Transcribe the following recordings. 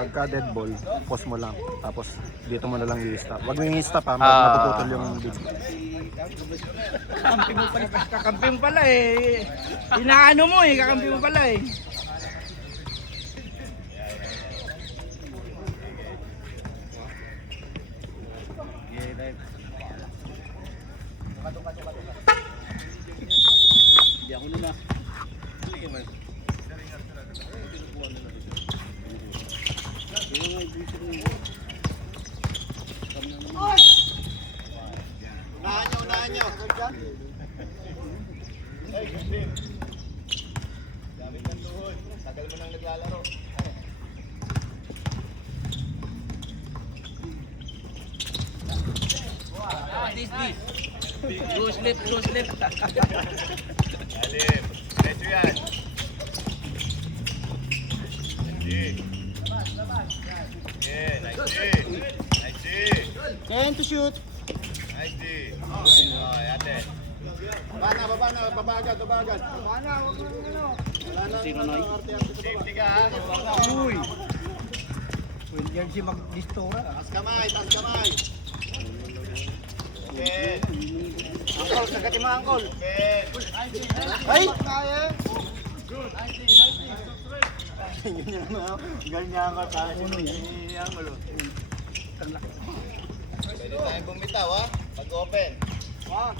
pagka dead ball, pause mo lang. Tapos dito mo na lang i-stop. Wag mo yung i-stop ha, mapuputol yung video. Kakampi mo pala. Kakampi mo pala eh. Inaano mo eh, kakampi mo pala eh. Hindi ako nila. Unahan nyo. Hey, Gustin. Gamit ng tuhod. Tagal mo nang naglalaro. This. Go slip. Alim. Medyo yan. Yeah, nice G. Nice G. Can to shoot. Nice G. Okay, ate. Baba na. Baba agad. Wala na. Sino na Safety ka ha. Uy. William si mag-distora. Taas kamay. Okay. Angkol, sagati mo angkol. Okay. Ay! Ganyan ka tayo. Pwede tayong bumitaw ha. Pag-open. Wag.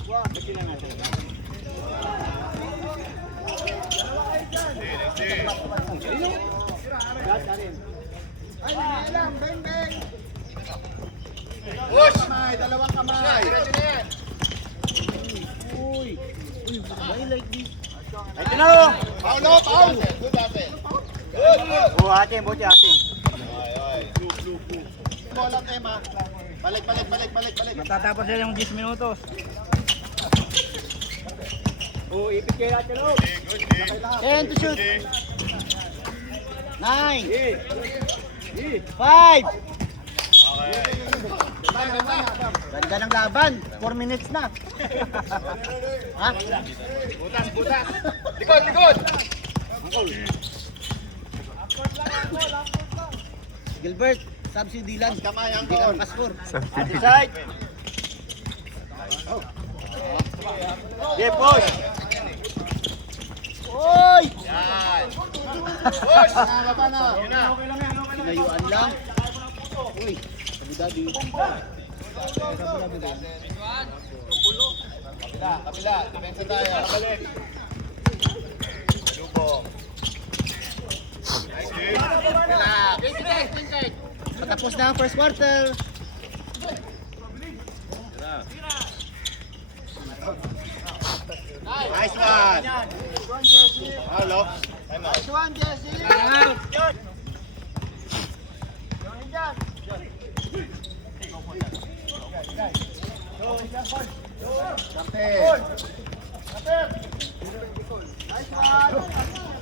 Push! Dalawang kamay. Diretso na yan. Uy, why like this? Ay, tinalo! Paul! Good ate. Good! Oh, ate. Ay. Bola, Emma. Balik. Matatapos sila yung 10 minutos. Oh, ipit kayo natin loob. Good. 10 to shoot. 9. 5. Okay. Ganda ng laban. 4 minutes na. Ha? Butas. Likod! Gilbert, subsidy lang. Kamay, Hindi ka angkol. makaskor. Subsidy. Side. Yeah, push! Oy! Yan! Push! Baba na. Yun na. Sinayuan lang. Uy, sabi-dabi. Kabila. Depensa tayo. Balik. Lubong. Nice. Relax. Patapos na ang first quarter. Nice one. Hello. Time out.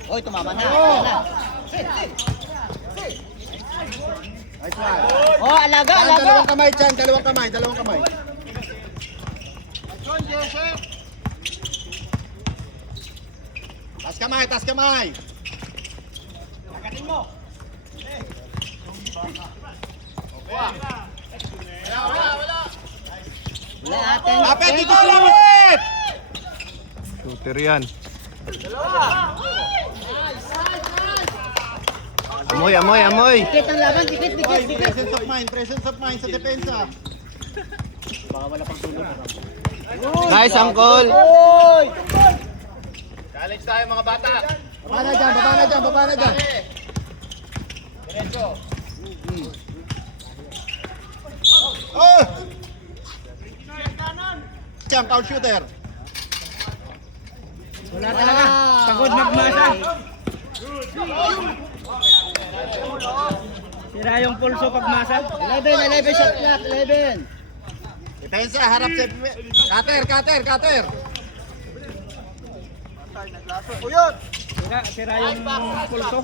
Oy, tumama na. Nice one. Oh, alaga. Dalawang kamay. Taas kamay. Agatin mo. Wala. Wala ate. Lapit dito, lapit! Shooter yan. Amoy. Dikit ang laban, dikit. Presence of mind sa depensa. Nice, Angkol. Oy! Challenge tayo mga bata. Baba na dyan. Diretso. Oh! Foul shooter. Wala talaga. Pagod magmasa. Sira yung pulso pagmasa. 11 shot clock, 11. Depensa, harap sa... Cutter. Sira yung pulso.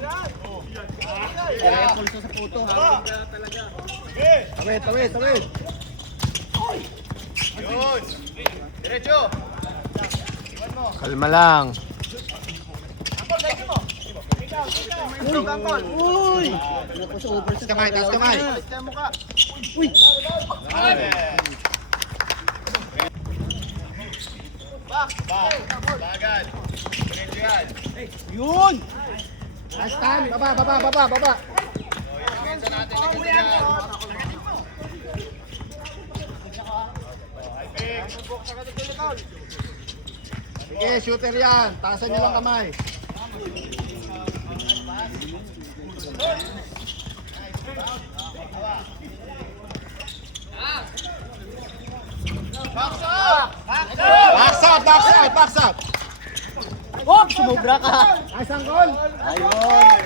Sira yung pulso sa puto. Tawid. Yun. Diretso. Iwan mo. Kalma lang. Uy! Taas kamay, taas kamay. Uy! Bagal. Diretso yan. Yun! Nice time. Baba. Minsan natin ang ganyan. Sige, shooter yan. Taasan niyo lang kamay. Box up. Oh! Sumubra ka! Nice ang goal. Ayun!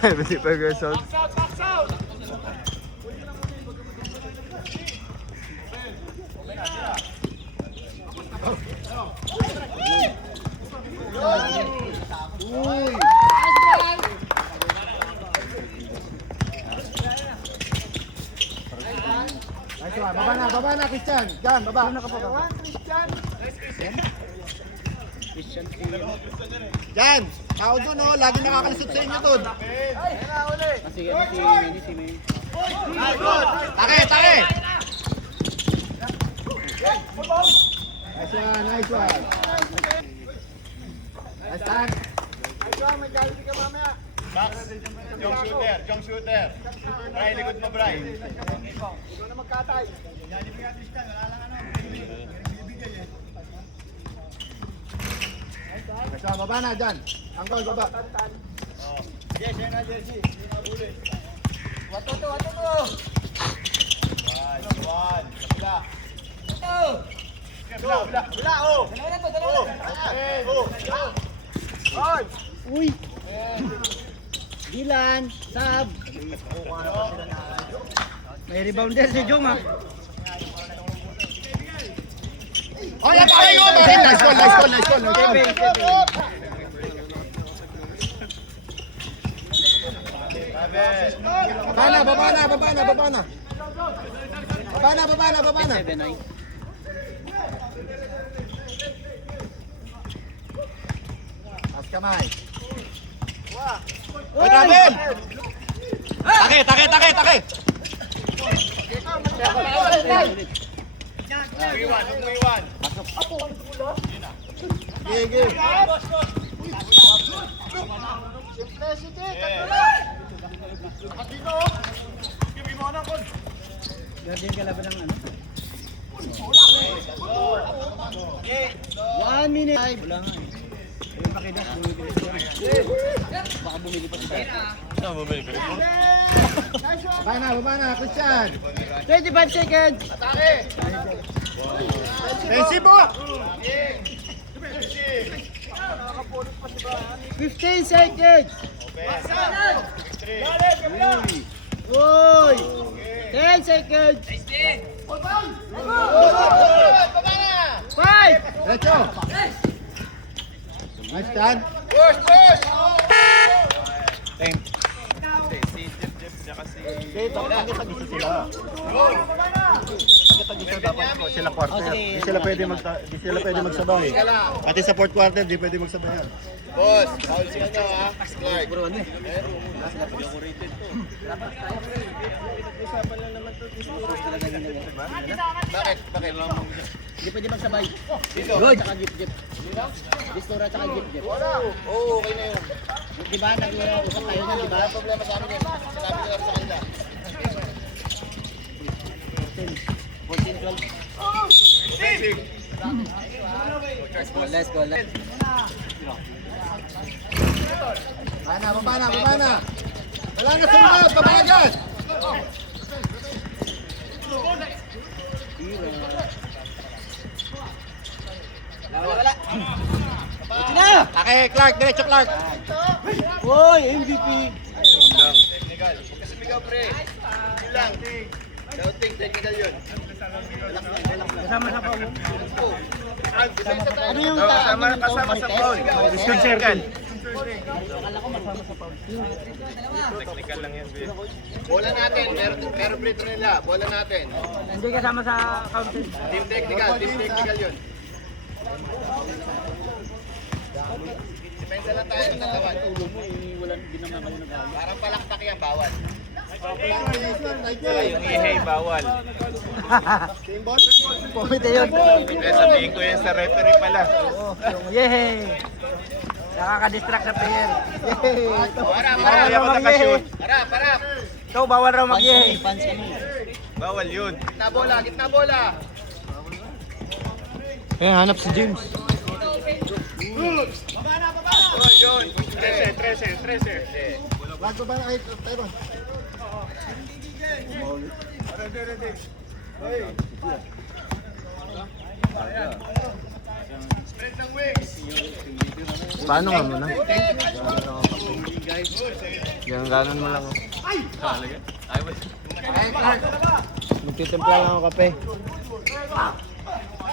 75 years old. Uy! Nice one. Baba na, Christian. Diyan, baba. Christian Trio. Diyan. Tao dun, oh. Lagi nakakalisod sa inyo dun. Si May. Take. Nice one. Nice time. Max, Jong shooter. Bray, likod mo, Bray. Nice one. Baba na, dyan. Ang goal, baba. One. Bla, oh. Uy! Dilan! Sab! May rebounder si Jong ha. Oh, yan tayo! Nice goal. Baba na. 7-9. Taas kamay. Oy, Ramel! Take! Umuiwan. Sige. Guardian ka laban ng ano? 1 minute. Ay, wala nga eh. Ayun makinas, bumibili siya. Baka bumili pa siya. Baba na, Christian. 25 seconds! 15 seconds! Uy! 10 seconds! 5! Diretso. Nice done. Dito, pagkatagisa sila. Pagkatagisa dapat ko sila quarter. Di sila pwede magsabay. Pati sa fourth quarter, di pwede magsabay yan. Boss, foul siya nyo, ha? Clark. Bakit? Hindi pwede magsabay. Dito. Good! Tsaka gip-gip. Distora tsaka gip-gip. Oo, okay na yun. Diba, nag-usap tayo na, diba? Wala problema sa amin yun. Sinabi ko lang sa kanila. 14-12. Let's go. Baba na. Wala na sumunod, baba agad. Wala. Ito na! Okay, Clark, diretso Clark. Uy, MVP! Technical. Huwag kasi bigaw, pre. Yun lang. Doubting, technical yun. Kasama sa pao. Ano yung Kasama sa foul. Disconcerted. Technical lang yan, pre. Bola natin. Meron free throw nila. Bola natin. Hindi kasama sa counter. Team technical yun. Depensa lang tayo ng tawad. Ulo mo, wala, hindi naman kayo nag-aaway. Parang palakpak yan, bawal. Yung ihey, bawal. Komite yun. Sabihin ko yan sa referee pala. Yehey! Nakaka-distract sa player. Yehey! Harap, Hindi ako nakashoot. harap. Ikaw, bawal raw mag-yehey. Bawal yun. Gitna bola, gitna bola. Hanap si James. Oh, yun. 13. Lag baba na kayo, Tyron. Spread ng wings. Paano nga muna? Yan, ganon mo lang. Magtitimpla lang ako kape.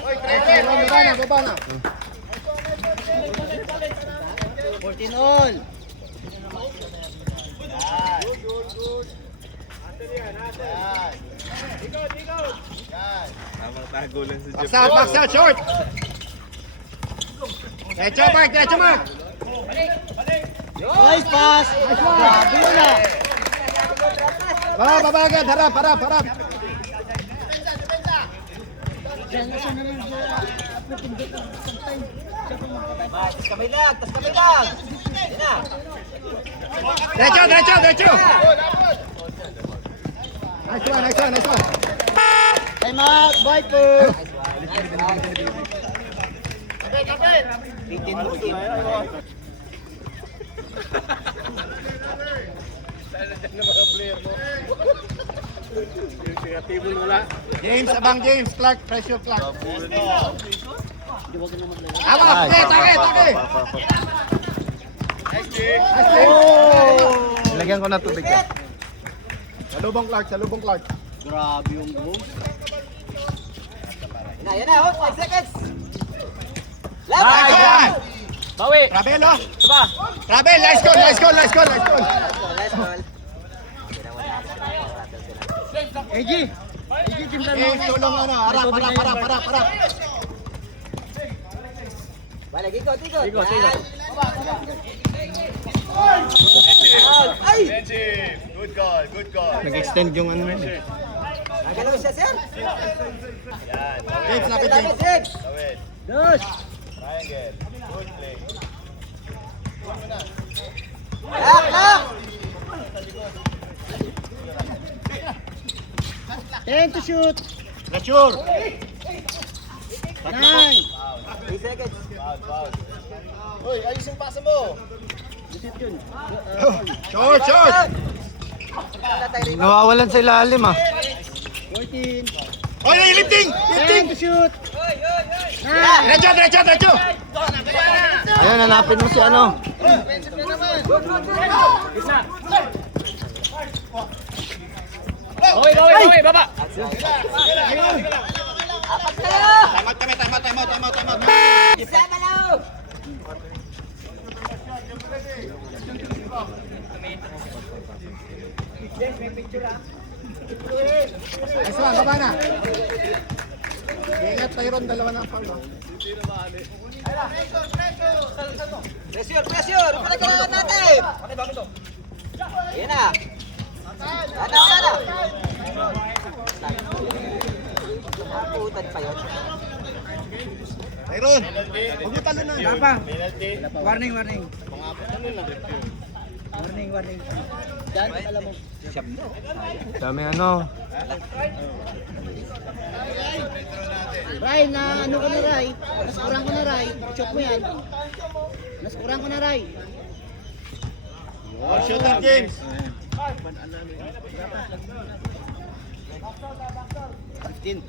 Oy, 13. Baba na. 14 all. Tamang tago lang sa Jeff. Box out, short. Diretso, Mark. Nice pass! Grabe yun ah! Baba agad, harap. Kamilag! Tas kamilag! Yan na! Diretso. Nice one. Time out! Viper! 18 mo, 18. James, abang James. Clark, pressure Clark. Awa, take. Lagyan ko na tubig yan. Salubong Clark. Grabe yung goal. Yan na, 5 seconds! Ayan! Bawi! Rabel, oh! Diba? Rabel, nice goal! Let's go! Egi, team James, tulong ano, harap. Bale, ikot. Ay! Benji. Good goal. Nag-extend yung ano yun. Nagalaw siya, sir. Yan. James, lapit James. Gawin. Dos! Triangle. Good play. Lock! 10 to shoot! Mature. 9! 3 seconds. Foul. Uy, ayos yung pasa mo. Short. Nawawalan sa ilalim ah. 14! Oh, lifting! 10 to shoot! Diretso. Ayun, hanapin mo si ano. Bawi! Baba! Apat kayo! Tama. Isa na lang! Nice one, baba na. Ingat, Tyron, dalawa na ang foul. Pressure! Palagalan natin! Ayan na! Ano? Nakutan pa yun. Tyron, huwag mo talo na. Penalty. Warning. Diyan, alam mo. Dami ano. Ray, na ano ko na Ray? Naskurang ko na Ray. Shoot mo yan. Naskurang ko na Ray. Oh, shooter, James. 15.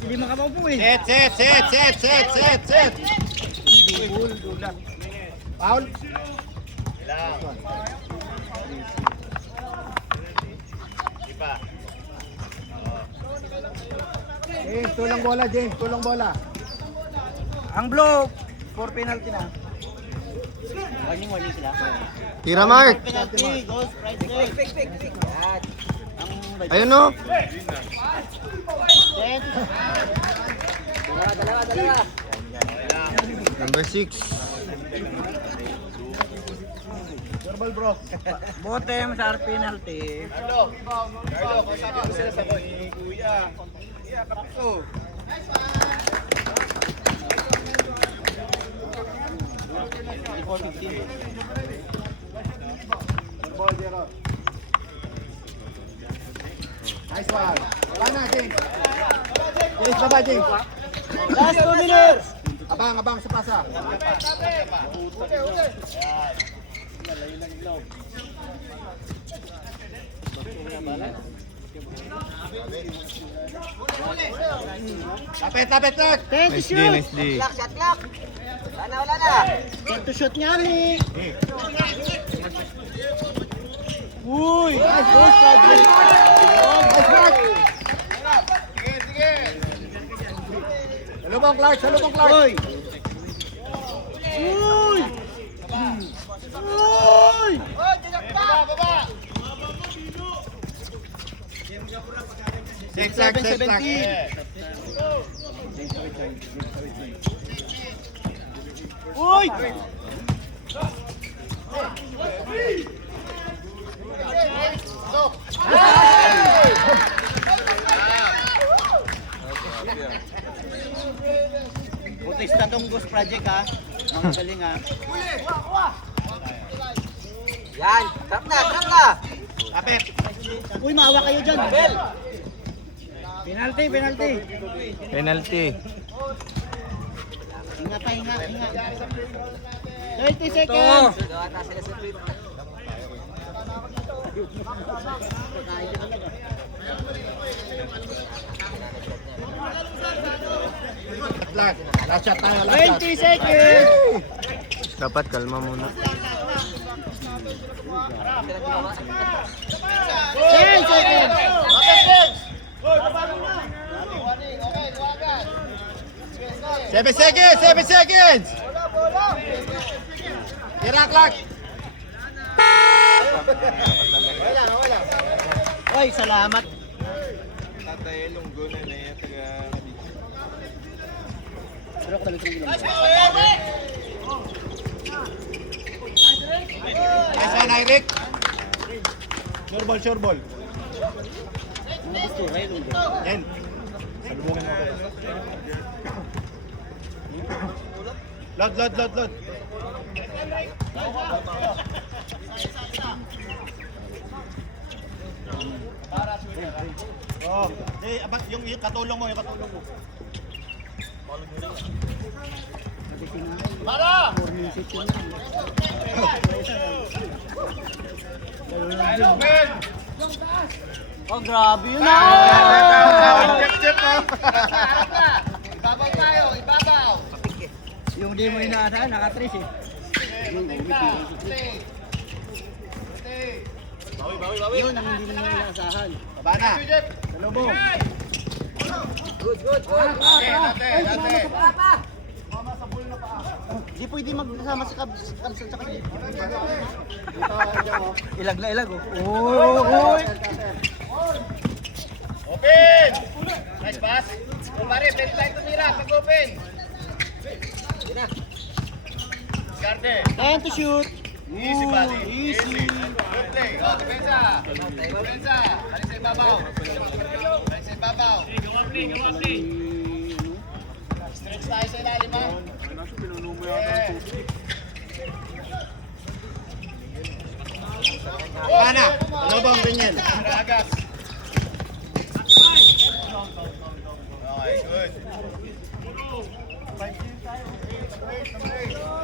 Hindi makapaupo eh. Set. Foul. Ilang. Ipa. James, tulong bola. Ang block. For penalty na. Warning sila. Tira Mark. Penalty, goals, prize. Fake. Yan. Ang Ayun no. Number 6. Verbal bro. Botem sa penalty. Carlo, kasabi mo sila sa kuya. Iya, kapito. Verbal zero. Nice one. Wala na, James. James, baba, James. Last 2 minutes. Abang sa pasa. Lapit, Lord. Nice D, nice D. Shot clock. Wala na. Get to shoot nga ni. Uy! Nice goal, Project. Nice mark. Sige. Salubong, Clark. Uy! Uy! Uy! Baba. Safe, Clark. 7-17. Uy! Putista tong Ghost Project ha. Ang galing ha. Yan! Trap na! Lapit. Uy, maawa kayo dyan. Bel! Penalty. Penalty. Hinga. 30 seconds. Clark. Last shot tayo, last shot. 20 seconds. Dapat kalma muna. 10 seconds. 7 seconds. Tira, Clark. Uy, salamat. Tatay Lunggo na yan. Nice one, Eric. Sure ball. Yan. Salubungin mo. Load. Oh, yung katulong mo. Para! Oh, grabe yun na. Ibabaw. Yung di mo inaasahan, naka-trace eh. Bawi. Yun ang hindi mo inaasahan. Baba na. Salubong. Good. Dati. Di pwede magsama si Cubs at saka si Ilag na ilag oh. Uy! Open! Nice pass. Kumari, pwede tayo tumira pag-open. Garde. Time to shoot. Easy, buddy. Easy. Good play. Oh, depensa. Balik sa ibabaw. Stretch tayo sa ilalim, ha? Bana. Salubong, Daniel. Ragas. Okay, good.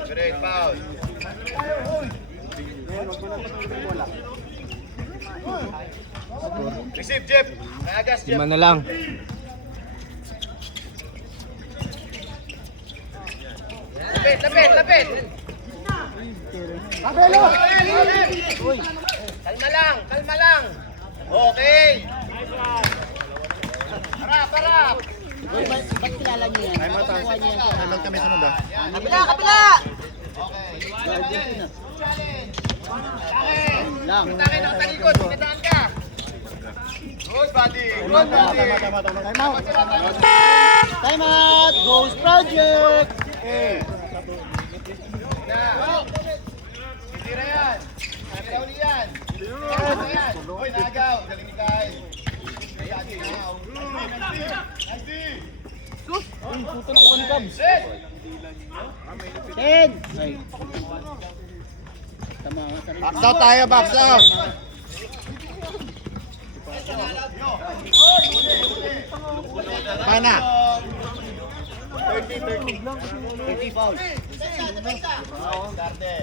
Great foul. Receive, Jeff. Ragas, Jeff. 5 na lang. Lapit. Abelo. Uy! Kalma lang. Okay. Harap. Uy, ba't kilala niyo yan? Ay, mata. Nakuha niyo yan sa... Ay, kami sunod ah. Kapila! Lang. Takin ako sa likod, pinadaan ka. Good body! Good body! Tama. Time out. Time out. Ghost Project. Tira yan! Tira uli yan! Tira yan! Uy, nagaw! Galing ni Kyle! Uy, puto ng one cubs. Set! 10. Ay. Tama nga sa rin. Box out tayo, box out. Mana? 30 fouls. Starte!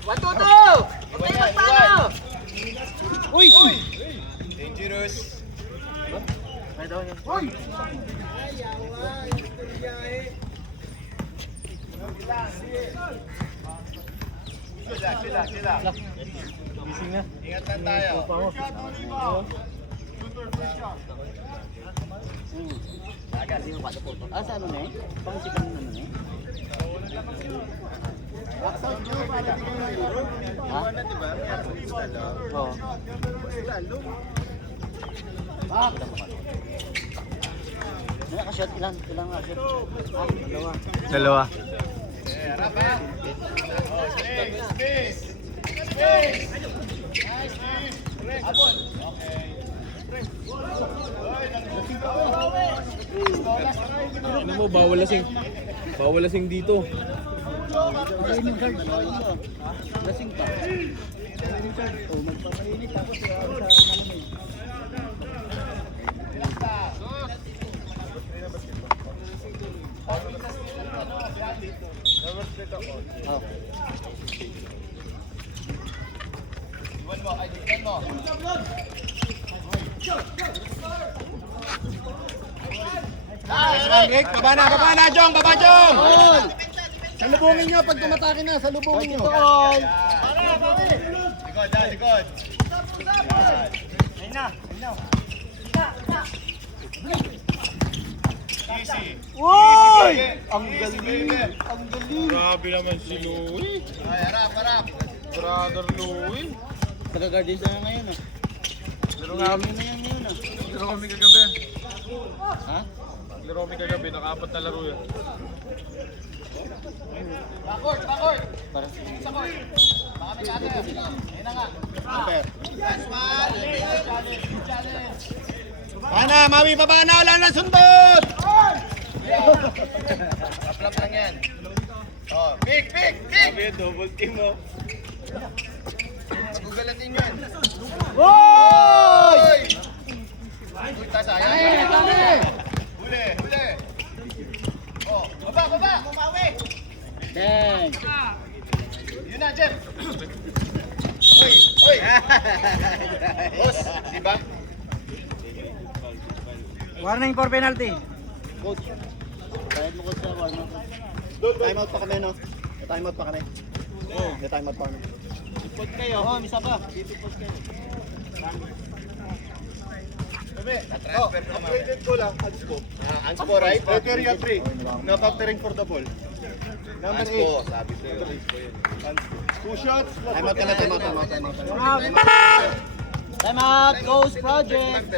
1, 2, 2! Huwag tayo magpano! Uy! Dangerous! Sila. Ingatan tayo. Ah, sa ano na eh? Pangsipan na na eh? Ha? Oo. Ah, nakashot ilan? Ilan nga shot? Ah, dalawa. 2. Harap ha. Oh, space. Nice, Steve. Abon. Ano mo, bawal lasing dito. Training card. Dalawa yun to. Lasing pa. Training card. Oh, magpapainit ako sa malamig. Oh. Iwan mo. Rick, baba na, Jong, Jong! Salubungin nyo pag tumatake na, salubungin nyo. Likod. Easy. Uy! Ang galing. Grabe naman si Louie. Ay, harap. Brother Louie. Taga-guardians na ngayon ah. Laro namin. Ano na yan ngayon ah? Laro kami kagabi. Ha? Laro kami kagabi. Naka-4 na laro yan. Backward. Para sa Baka may cutter. Ayun na nga. Last one. Challenge. Mana, Mawi, baba na, wala na sundot! Flap lang yan. Oh, pick! Double team mo. Magugalatin yun. Uy! Uy, sayang. Huli. Oh, baba. Bumawi. Dang! Yun na, Jeff. Uy. Boss, di ba? Warning for penalty. Coach. Kahit mo coach sa warning. Time out pa kami, no? May time out pa kami. May time out pa kami. Ipod kayo. Oh, misa pa. Ipod kayo. Na-transfer ko naman. ko lang, Anspo. Anspo, right? Area 3. Not after for the ball. Number 8. Anspo, sabi sa'yo. 2 shots. Time out ka na, time out. Time out. Ghost Project.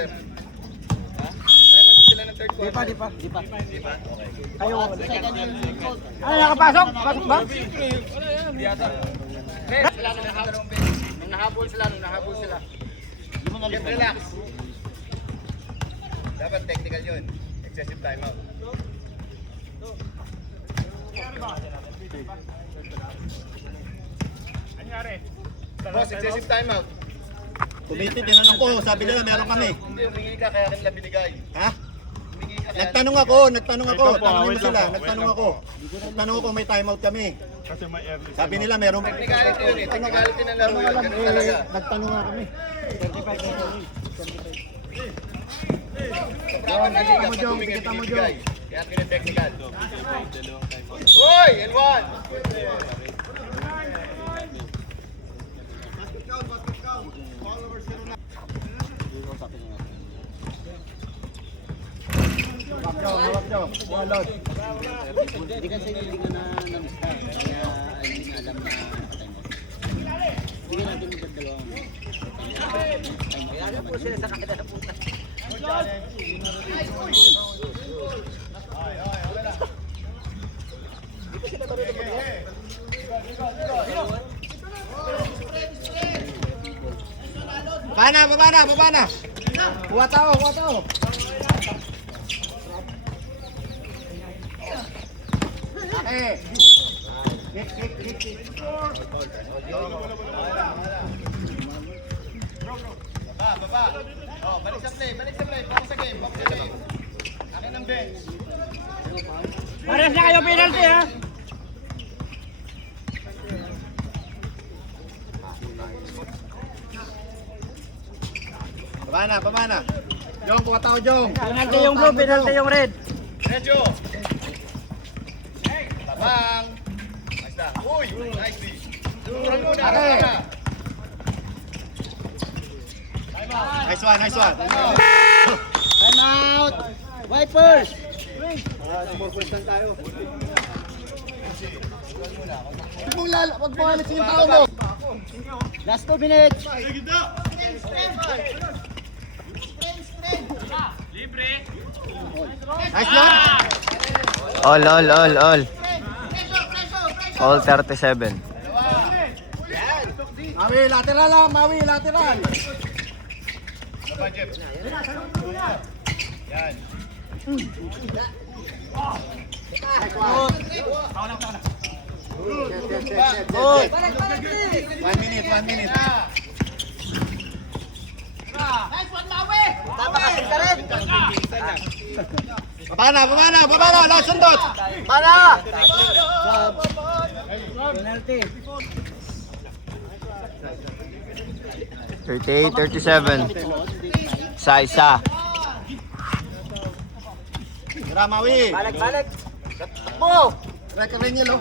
Sila ng third quarter. Di pa. Okay. Kayo. Second yung coach. Ano, nakapasok? Pasok ba? Nung nahabol sila. Di mo Jeff, relax. Dapat technical yun. Excessive timeout. Boss, excessive timeout. Committee, tinanong ko, sabi nila meron kami. Hindi, humingi ka kaya kanila binigay. Ha? Humingi ka kaya... Nagtanong ako. Tanongin mo sila. Nagtanong ako may time out kami. Sabi nila meron. Technicality yun eh. Technicality ng laro yun. Ganun talaga. Nagtanong nga kami. Sobrang mali ka pag humingi binibigay. Kaya technical. Uy! N1! Hawak nyo. Walot. Hindi kasi hindi ka na namista. Kaya hindi na alam na nakatime out. Bigyan natin yung dalawa. Kaya po sila sa kanila na punta. Baba na. Kuha tao. Baba. Oh, balik sa play. Para sa game. Akin ang bench. Pares na kayo penalty ha. Baba na. Jong, kuha tao, Jong. Penalty yung blue, penalty yung red. Medyo. Tabang. Nice na. Uy, nice D. Turun muna. Okay. Nice one. Time out! Wipers! Huwag mo alis yung tao mo. Last 2 minutes. Nice one. All. All 37. Mawi, lateral. Baba, Jeff. Yan. Good. 1 minute. Baba na. Last sundot. Penalty. 38-37. Isa. Tira, Mawi. Balik. Takbo. Rin yelo.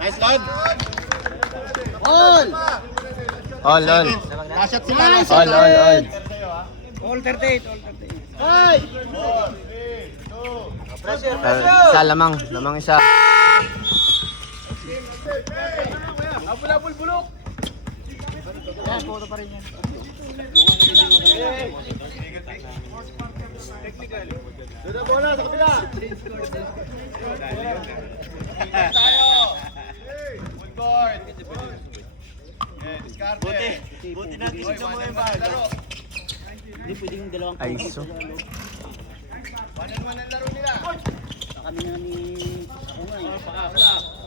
Nice, Lord. All. All. Lashot sila. Nice. All. All 38. Five. Isa lamang isa. Bulok. Yan, photo pa rin yan. Doon bola sa kabila. Tayo. Full court. Diskarte. Buti natin Oy, one and one ang laro. Hindi pwedeng dalawang Ay, so. One and one ang laro nila. Kami nga ni... Ako nga eh.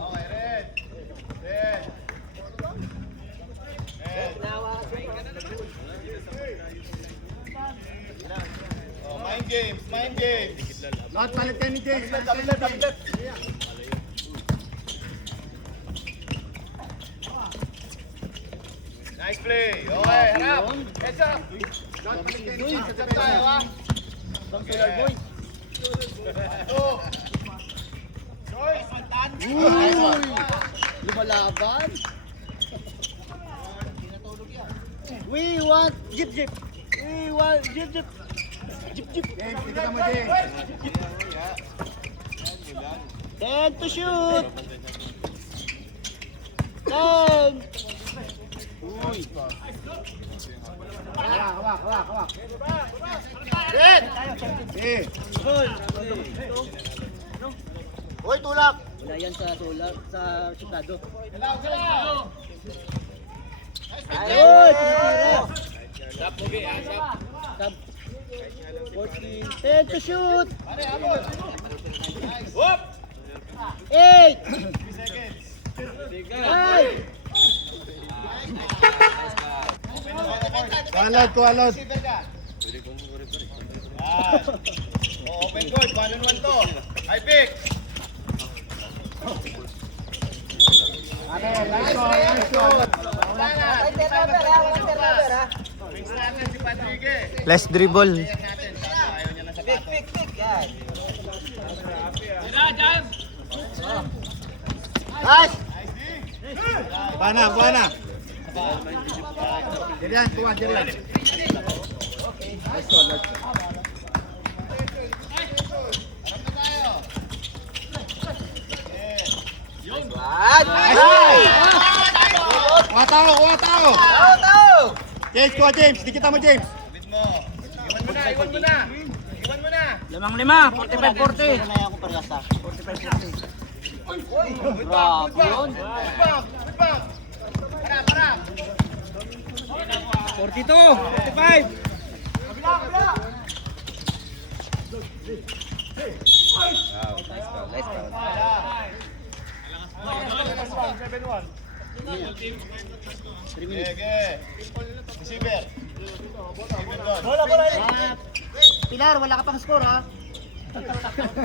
Okay, red. Red. Oh, mind games. Lord, palit kayo ni James. Nice play. Okay, harap. Heads up. Lord, palit kayo ni James. Heads up tayo, ha? Bang solar boy. Two. Choice. Lumalaban. We want jeep. We want jeep. Jeep. Tignan mo, James. 10 to shoot. 10. Uy. Hawak. Red. Goal. Hoy, tulak. Wala yan sa solar, sa sitado. Ayun, tinitira. Stop. 14. 10 to shoot. 8. 5. Kuha, Lord. Open court. One on one to. High pick. Nice one. Wings natin si Patrigue. Less dribble. Ayan natin. Ayaw niya na sapatos. Nice. Buana. Dirian, kuha, Dirian. Nice one, Lord. Nice one. tao, kuha tao. James, kuha James. Dikita mo James. Iwan mo na. 5-5, 45-40. Ano na ako parehas ha? 45-40. Grabe yun. 42, 45. Sige. Receiver. Pilar, wala ka pang score ha?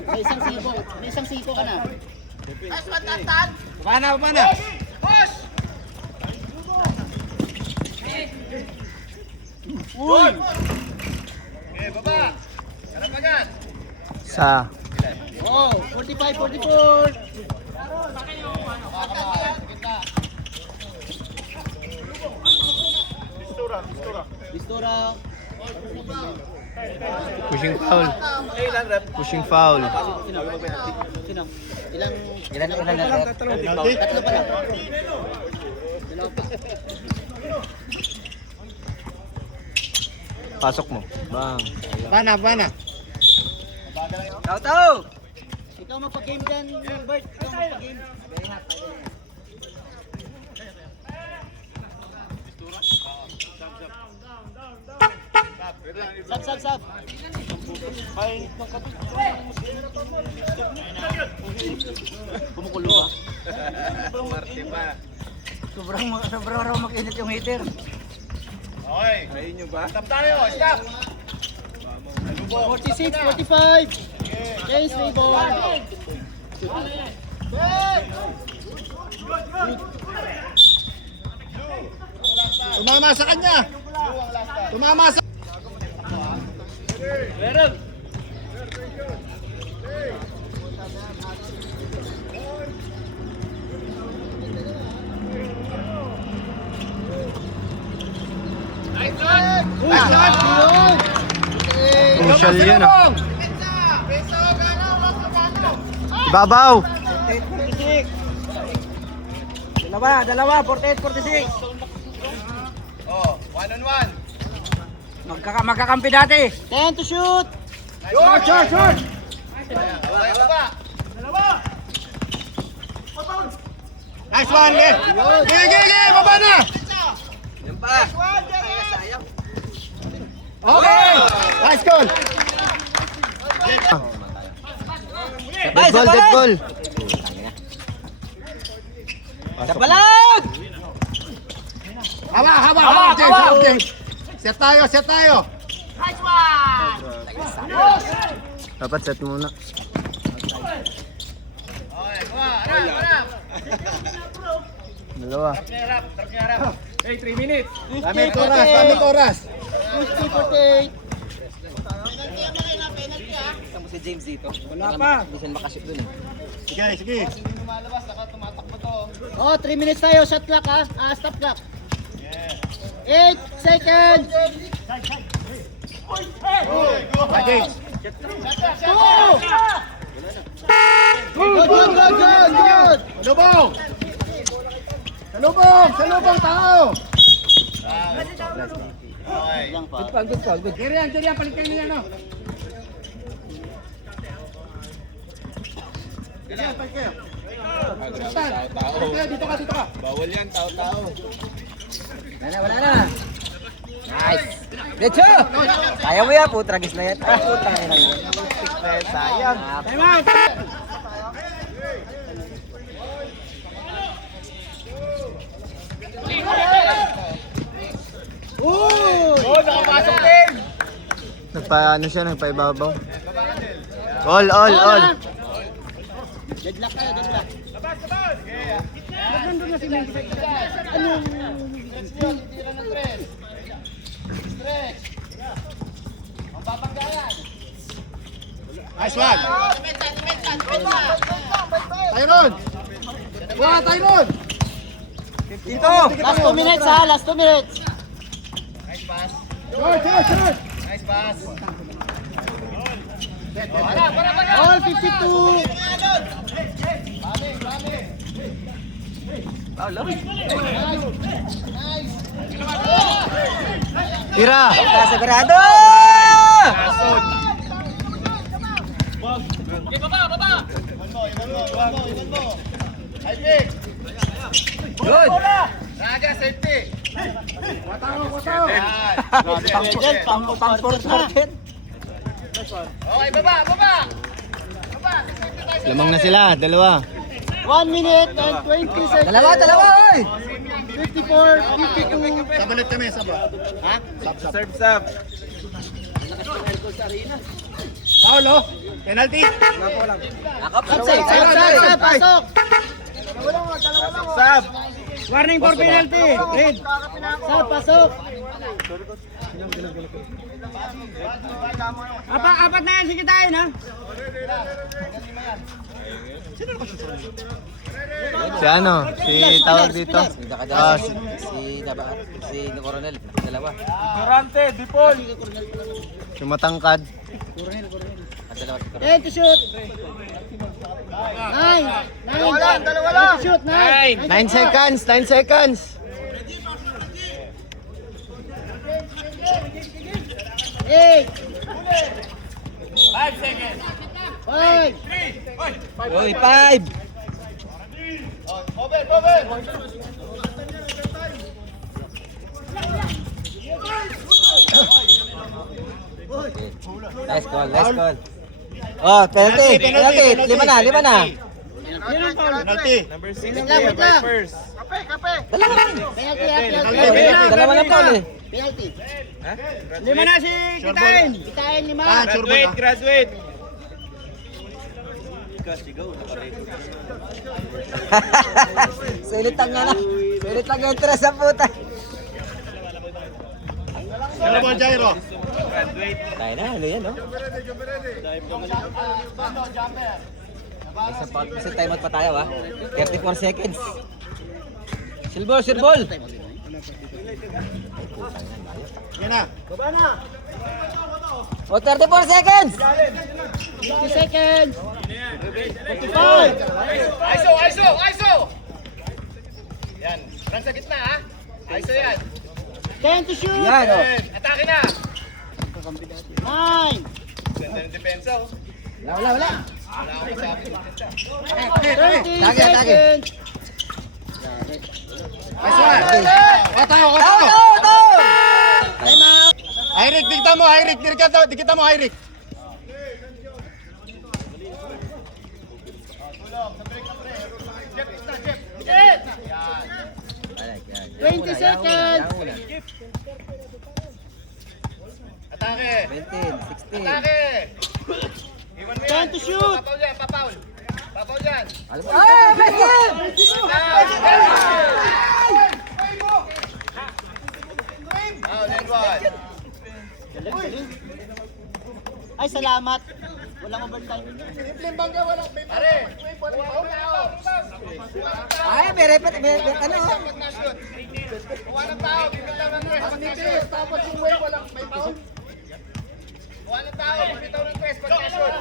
May isang siko ka na. Bana. Okay, baba. Harap agad. Isa. Oh, 45, 44. Bistura. Pushing foul. Pushing foul. Sino? Ilan na rep? Penalty. Tatlo pa lang. Pasok mo. Bang. Bana. Ikaw magpa-game dyan, Bert. Ikaw magpa-game. Sab. Kumukulo ba? Marte pa. Sobrang raw makinit yung heater. Okay. Ayun nyo ba? Stop tayo. Stop. 46, 45. James, rebound. Tumama sa kanya. Tumama sa... Crucial yun ah. Ibabaw. 48-46. Dalawa, 48-46. Oh, 1-on-1. Magkakampi dati. 10 to shoot. Short. Okay, baba. Nice one, Le. Gigi, baba na. Okay. Nice goal. Dead ball. Balag! Hawa, James. Set tayo. Dapat set muna. Okay, kuha. Harap. Dalawa. Trap niya harap. Hey, 3 minutes. Dami oras. 50, 48. Wala pa. Sige. Lumalabas, tumatakbo to. Oh, 3 minutes tayo. Shot clock ha. Stop clock. 8 seconds. James. Good. Salubong tao. Okay. Good pa. Diyan, palit kayo niya, no? Diyan, palit kayo. Dito ka. Bawal yan, tao-tao. Wala na. Nice. Lecho! Kaya mo yan, putragis na yan. Putang ina yan. Sayang. Time out! Nakapasok din. Nagpaibabaw. All. Deadlock tayo, deadlock. Nice one. Tyron. Kuha, Tyron. Dito! Last 2 minutes ha, last 2 minutes. Nice pass. Short. Nice pass. All 52. Tira! Kasagurado! Good! Raja, safety. Pang-porket. Okay, baba, baba. Lamang na sila, dalawa. 1 minute and 20 seconds. Dalawa, oy! 54, 52. Sabalit kami, saba. Ha? Serve, sub. Paulo, penalty. Sab, pasok. Sub. Warning for penalty. Red. Sab, pasok. Apat na yan, sige tayo na. Si ano? Si tawag dito? Ah, Si Coronel, dalawa. Durante, Dipol. si matangkad. Dalawa. 10 to shoot. 9. Dalawa lang. To shoot, 9. 9 seconds, 9 seconds. 8. 5 seconds. 5. Oy, 5! Nice call, nice call. Oh, penalty, penalty. Lima na. Penalty. Number 6, Wait lang. Vipers. Dalawa lang call eh. Penalty. Lima na si Kitain. Kitain 5. Ah, sure ba Graduate, ka? graduate. Sulit lang nga na. Sulit lang yung tres sa puta. Ano ba, Jairo? Graduate. Tayo na, ano yan, no? Isang pa, kasi timeout pa tayo, ha? 34 seconds. Silbol, silbol! Yan na. O, 34 seconds! 50 seconds. 45. ISO, ISO, ISO. Yan, run sa gitna ha. ISO yan. 10 to shoot. Yan, o. Atake na. 9. Ganda ng depensa oh. Wala. Wala akong masabi. 30 Tage, tage. seconds. Katayo, Tao, katayo. tao, tao! Hayrik, dikita mo, Hayrik. Dikita mo, Hayrik. Yan. 20 seconds. Atake. 17, 16. Atake. Iwan mo yan. Time to shoot. Papaul yan, papaul. Papaul yan. Ah, Messi! Lane one. Ay, salamat. Walang overtime. Pare, walang tao. Ay, may repet, ano? Pag na-shoot. Walang tao, bigyan lang ng tres. Pag na-shoot. Tapos yung way, walang may foul. Walang tao, bitaw ng tres pag na-shoot.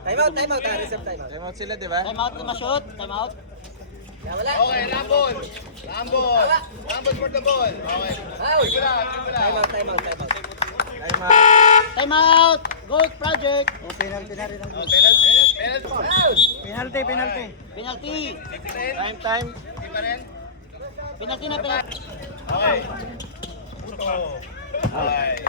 Time out, reserve time out. Time out sila, di ba? Time out na ma-shoot. Time out. Okay, Rambol. Rambol for the ball. Okay. Triple out. Time out. Time out. Gold project. Penalty. Penalty. Time. Di pa rin? Penalty na penalty. Okay. Okay.